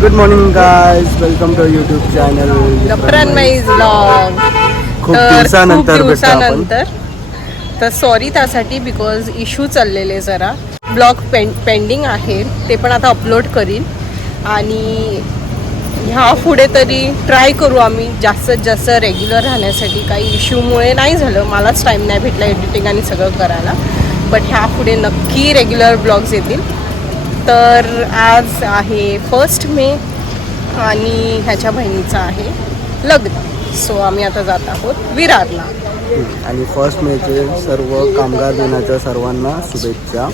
Good morning guys, welcome to YouTube channel गप्रांमाईज vlog. खूप दिवसानंतर तर सॉरी त्यासाठी, बिकॉज इश्यू चाललेले जरा. ब्लॉग पेंडिंग आहे, ते पण आता अपलोड करीन. आणि ह्या पुढे तरी ट्राय करू आम्ही जास्तीत जास्त रेग्युलर राहण्यासाठी. काही इश्यूमुळे नाही झालं, मलाच टाईम नाही भेटला एडिटिंग आणि सगळं करायला. बट ह्या पुढे नक्की रेग्युलर ब्लॉग्स येतील. तर आज आहे 1 मे आणि ह्याच्या बहिणीचं आहे लग्न. सो आम्ही आता जात आहोत विरारला. आणि 1 मेचे सर्व कामगार दिनाच्या सर्वांना शुभेच्छा.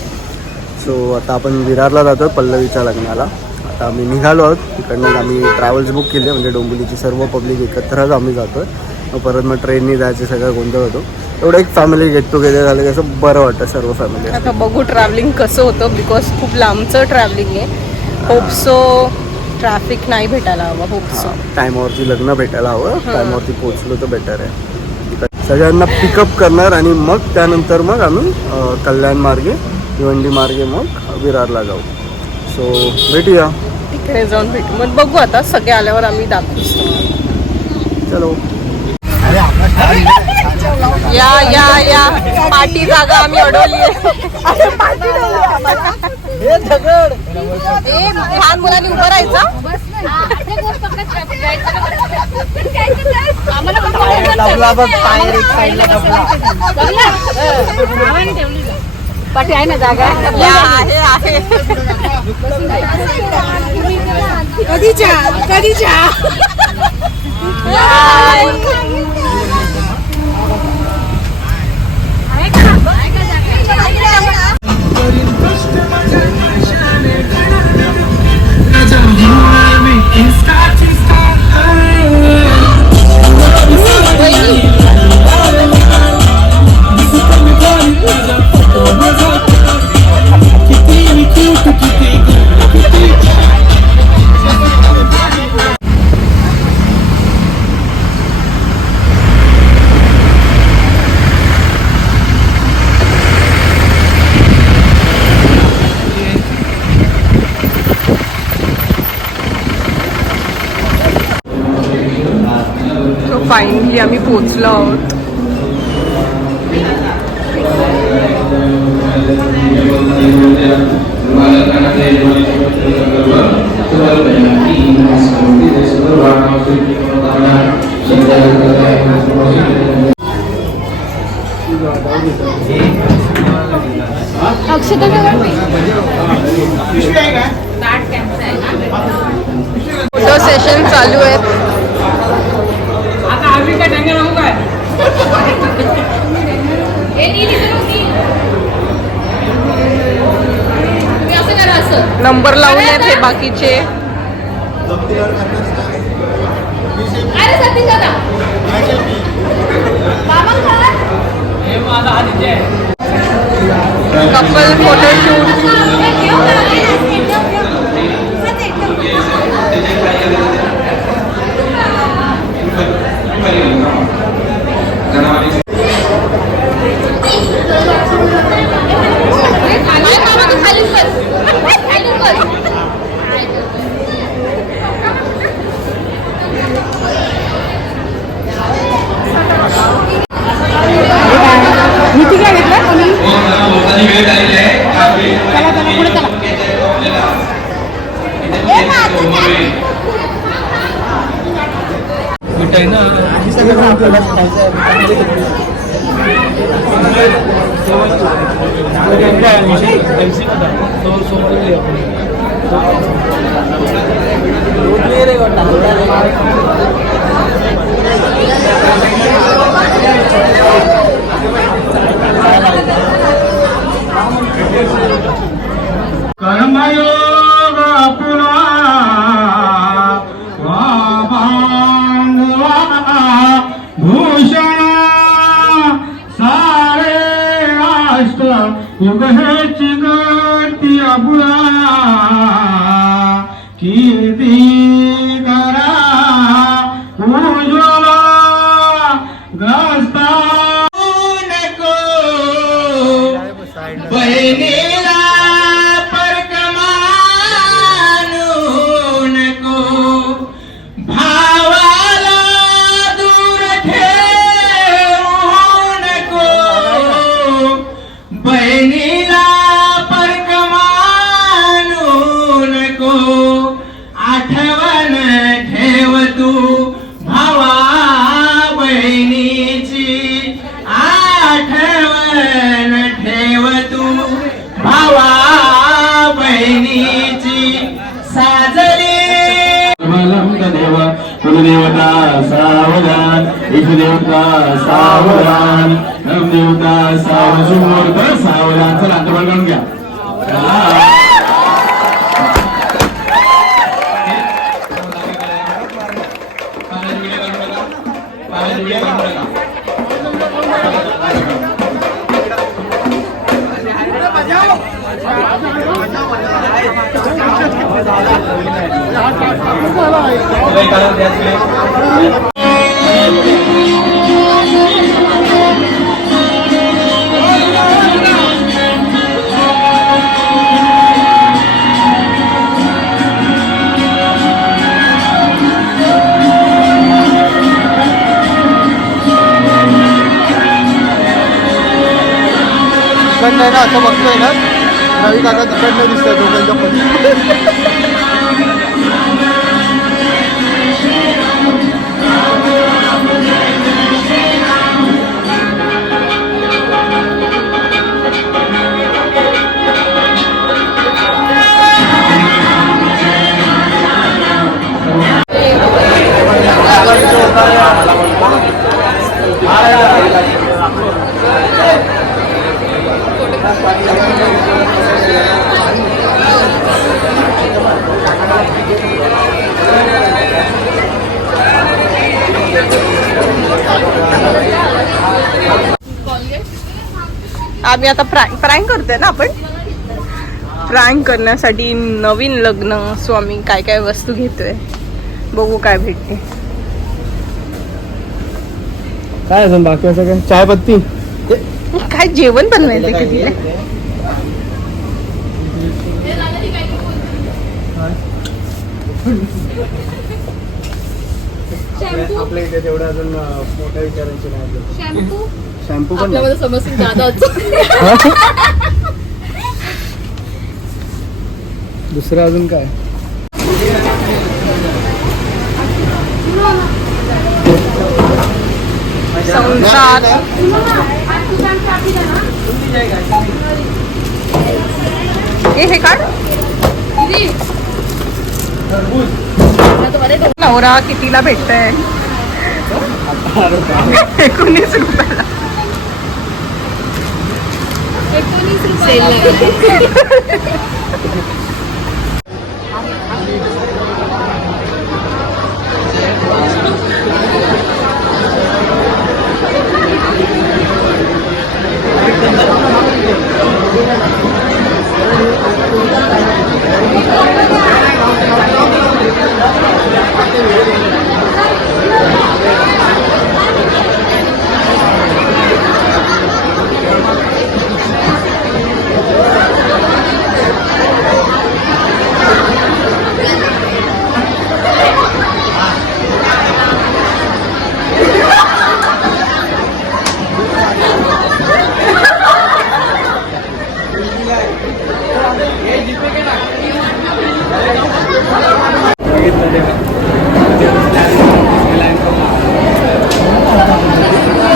सो आता आपण विरारला जातो पल्लवीच्या लग्नाला. आता आम्ही निघालो आहोत तिकडनं. आम्ही ट्रॅव्हल्स बुक केले, म्हणजे डोंबिवलीची सर्व पब्लिक एकत्रच आम्ही जातो आहे. परत मग ट्रेननी जायचे सगळं गोंधळ होतो. एवढं एक फॅमिली गेट टुगेदर झालं की असं बरं वाटतं सर्व फॅमिली. आता बघू ट्रॅव्हलिंग कसं होतं, बिकॉज खूप लांबचं ट्रॅव्हलिंग आहे. होपसो ट्रॅफिक नाही भेटायला हवं. होपसो टायमावरती लग्न भेटायला हवं. टायमावरती पोचलो तर बेटर आहे. सगळ्यांना पिकअप करणार आणि मग त्यानंतर मग आम्ही कल्याण मार्गे भिवंडी मार्गे मग विरारला जाऊ. सो भेटूया तिकडे जाऊन भेटू. मग बघू आता सगळे आल्यावर आम्ही दाखवूच. चलो. या या या पार्टी जागा आम्ही अडवली आहे. लहान मुलांनी उभं राहायचं. पाठी आहे ना जागा. आहे कधीच्या फायनली आम्ही पोचलो आहोत. फोटो सेशन चालू आहेत. नंबर लावून आहेत हे बाकीचे. Couple photoshoot. कर्मयोग पुरा भूषण सारे राष्ट्र युग हेची गती अपुरा कीर्ती करा उज्ज्वल ग्रस्ता नको बहिणीला परकमानू नको देवता सावधान देवता सावधान सावधान चला अंतर्भाग काढून घ्या तिकडनं ना असं बघतोय ना रवी काका तिकडनं दिसतंय दोघांच्या पण आम्ही आता प्रँक करतोय ना आपण. प्रँक करण्यासाठी नवीन लग्न सो आम्ही काय काय वस्तू घेतोय, बघू काय भेटते. काय अजून बाकी असं काय चाय पत्ती काय जेवण बनवायचं का तिला? आपल्या इथे तेवढं अजून मोठ्या विचारांचे नाही. शॅम्पू पण दुसरं अजून काय संसार हे काढ. नवरा कितीला भेटतंय? 19 रुपयाला.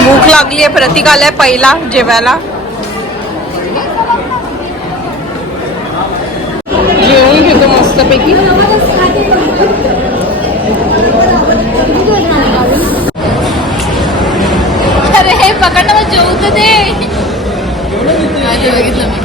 भूक लागली आहे. प्रतीक आलाय पहिला जेवायला. जेवण घेतो मस्तपैकी. अरे हे पकडलं मग जेवू तर दे. बघितलं मी.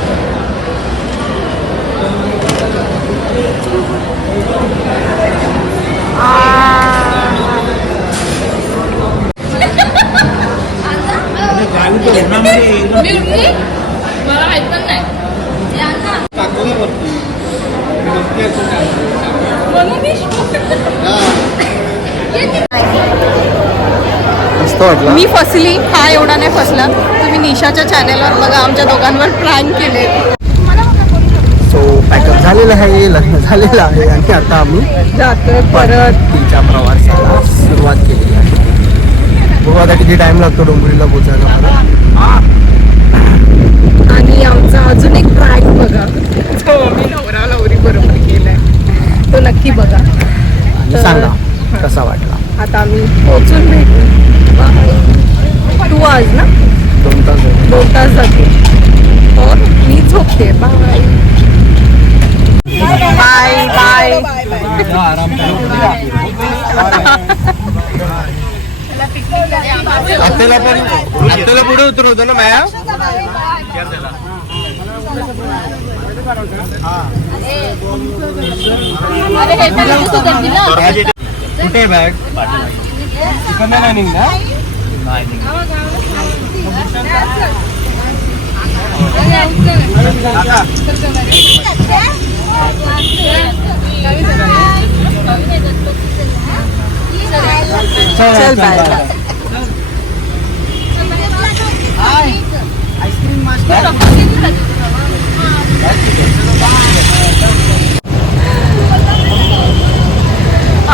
मला माहित पण नाही. मी फसली, हा एवढा नाही फसला. तुम्ही निशाच्या चॅनलवर बघा, आमच्या दोघांवर प्रँक केले. सो पॅकअप झालेलं आहे, लग्न झालेलं आहे आणि आता आम्ही जातोय परत. तिच्या प्रवासाला सुरुवात केली आहे. बघू आता किती टाइम लागतो डोंगरीला पोचायला मला. आणि आमचा अजून एक प्रँक बघा, जो आम्ही नवरा नवरी बरोबर केलाय, तो नक्की बघा आणि सांगा कसा वाटला. आता आम्ही पोचून भेटू. तू आज ना 2 तास जाते और मी झोपते. Bye bye bye. आत्याला पुढे उतरवतो ना माया. अरे हे पण तू करतील ना. कुठे बॅग तिकडनं नाही निघणार. चल बाय.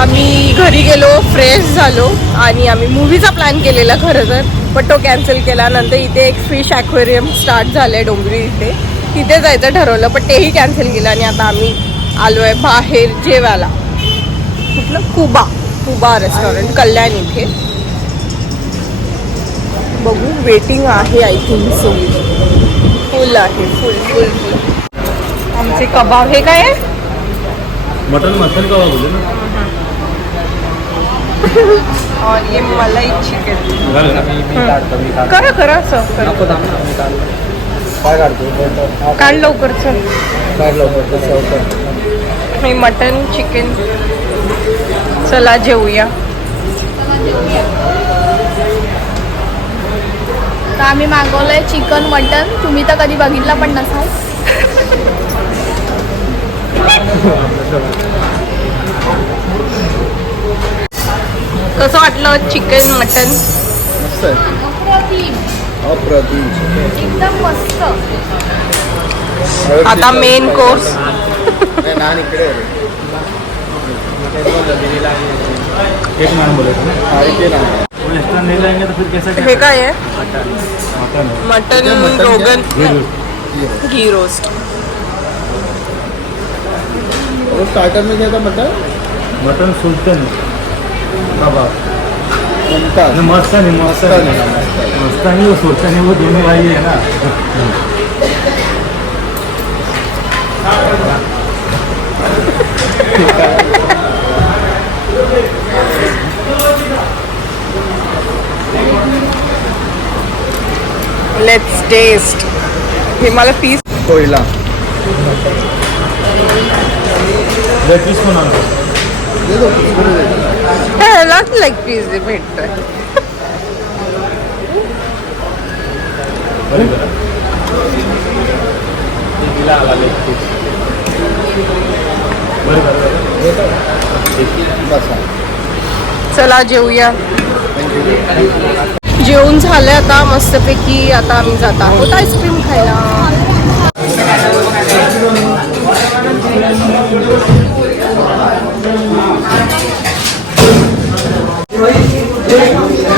आम्ही घरी गेलो, फ्रेश झालो आणि आम्ही मूवीचा प्लॅन केलेला खरं तर, पण तो कॅन्सल केला. नंतर इथे एक फिश ॲक्वेरियम स्टार्ट झालं आहे डोंगरी इथे, तिथे जायचं ठरवलं पण तेही कॅन्सल केलं. आणि आता आम्ही आलो आहे बाहेर जेवायला. कुठलं कुबा रेस्टॉरंट कल्याण इथे. बघू, वेटिंग आहे आय थिंक सो. फुल आहे, फुल. आमचे कबाब. हे काय आहे? मटन कवा बोलू ना. और ये मलाई चिकन. करा असं करा. काय काढतो काढ लवकर. चल काय लवकर. मी मटन चिकन. चला जेवूया. तर आम्ही मागवलंय चिकन मटन. तुम्ही तर कधी बघितलं पण नसाल. कसं वाटलं चिकन मटन? मस्त आहे. अप्रतिम. अप्रतिम. एकदम मस्त. आता मेन कोर्स. नान इकडे एक नान बोलायचं ना. वो एक्स्ट्रा नहीं लाएंगे तो फिर कैसा हे काय आहे? मटन मटन रोगन घी रोस्ट. स्टार्टर में क्या था मटन सुल्तान कबाब. मुमताज. मस्तानी वो सुल्तानी वो दोनों भाई है ना. Let's test. हे मला पीस. कोयला. पीस पण आणतो. ह्यालाच लेग पीस भेटतोय. चला जेवूया. जेवून झालं आता मस्तपैकी. आता आम्ही जात आहोत आईस्क्रीम खायला.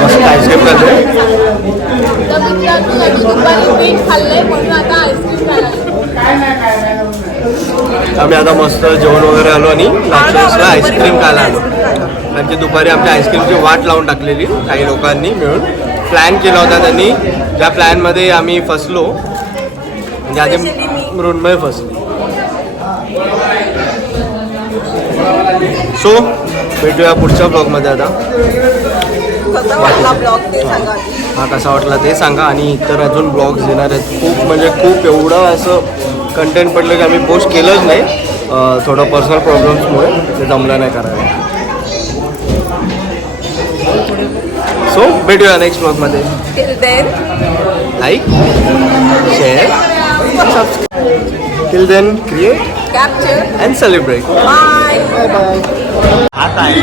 मस्त आईस्क्रीम खातो. तर मित्रांनो आम्ही दुपारी मीठ खाल्लंय म्हणून आता आईस्क्रीम खायला. आम्ही आता मस्त जेवण वगैरे आलो आणि लास्ट आईस्क्रीम खायला आलो. कारण की दुपारी आमच्या आईस्क्रीमची वाट लावून टाकलेली काही लोकांनी मिळून. प्लॅन केला होता त्यांनी, ज्या प्लॅनमध्ये आम्ही फसलो. म्हणजे आधी मृण्मय फसली. सो भेटूया पुढच्या ब्लॉगमध्ये. आता कसा वाटला ब्लॉग ते सांगा. हा कसा वाटला ते सांगा. आणि इतर अजून ब्लॉग्स येणार आहेत. खूप म्हणजे खूप एवढं असं कंटेंट पडलं की आम्ही पोस्ट केलंच नाही. थोडं पर्सनल प्रॉब्लेम्समुळे ते जमलं नाही करायला. सो भेटूया नेक्स्ट ब्लॉगमध्ये. Till then like, share, subscribe. Till then create, capture and celebrate. Bye. आता आहे.